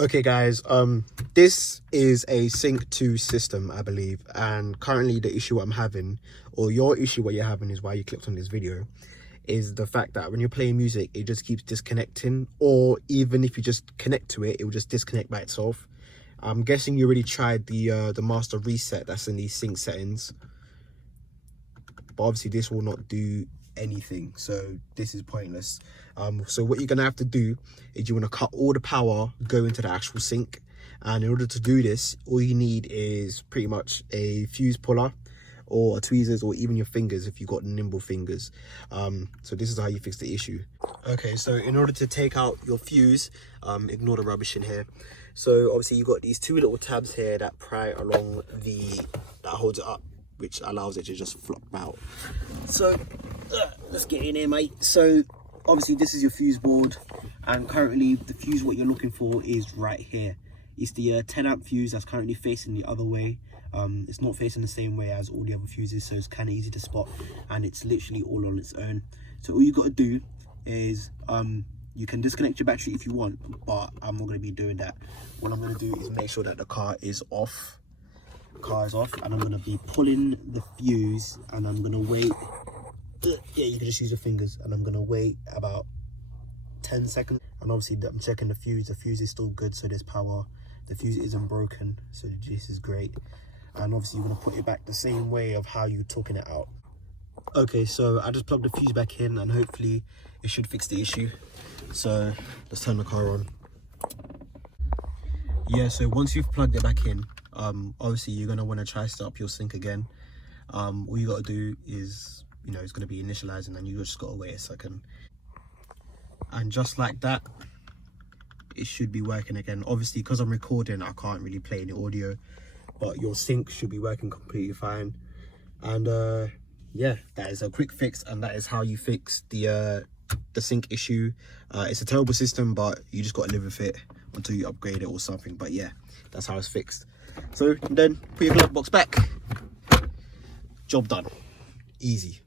Okay guys, this is a sync 2 system, I believe, and currently the issue I'm having, or your issue what you're having, is why you clicked on this video, is the fact that when you're playing music it just keeps disconnecting, or even if you just connect to it, it will just disconnect by itself. I'm guessing you already tried the master reset that's in these sync settings, but obviously this will not do anything, so this is pointless. So what you're gonna have to do is you want to cut all the power, go into the actual sync, and in order to do this, all you need is pretty much a fuse puller or tweezers, or even your fingers if you've got nimble fingers. So this is how you fix the issue. Okay, so in order to take out your fuse, ignore the rubbish in here. So obviously you've got these two little tabs here that pry along that holds it up, which allows it to just flop out. So let's get in here, mate. So obviously this is your fuse board, and currently the fuse what you're looking for is right here. It's the 10 amp fuse that's currently facing the other way. It's not facing the same way as all the other fuses, so it's kind of easy to spot, and it's literally all on its own. So all you got to do is you can disconnect your battery if you want, but I'm not going to be doing that. What I'm going to do is make sure that the car is off. And I'm going to be pulling the fuse, and I'm going to wait. Yeah, you can just use your fingers, and I'm going to wait about 10 seconds. And obviously I'm checking the fuse is still good, so there's power. The fuse isn't broken, so this is great. And obviously you're going to put it back the same way of how you took it out. Okay, so I just plugged the fuse back in, and hopefully it should fix the issue. So let's turn the car on. Yeah, so once you've plugged it back in, obviously you're going to want to try start up your sync again. All you got to do is, it's going to be initializing, and you just got to wait a second. And just like that, it should be working again. Obviously, because I'm recording, I can't really play any audio, but your sync should be working completely fine. And yeah, that is a quick fix, and that is how you fix the sync issue. It's a terrible system, but you just got to live with it until you upgrade it or something. But yeah, that's how it's fixed. So then put your glove box back. Job done. Easy.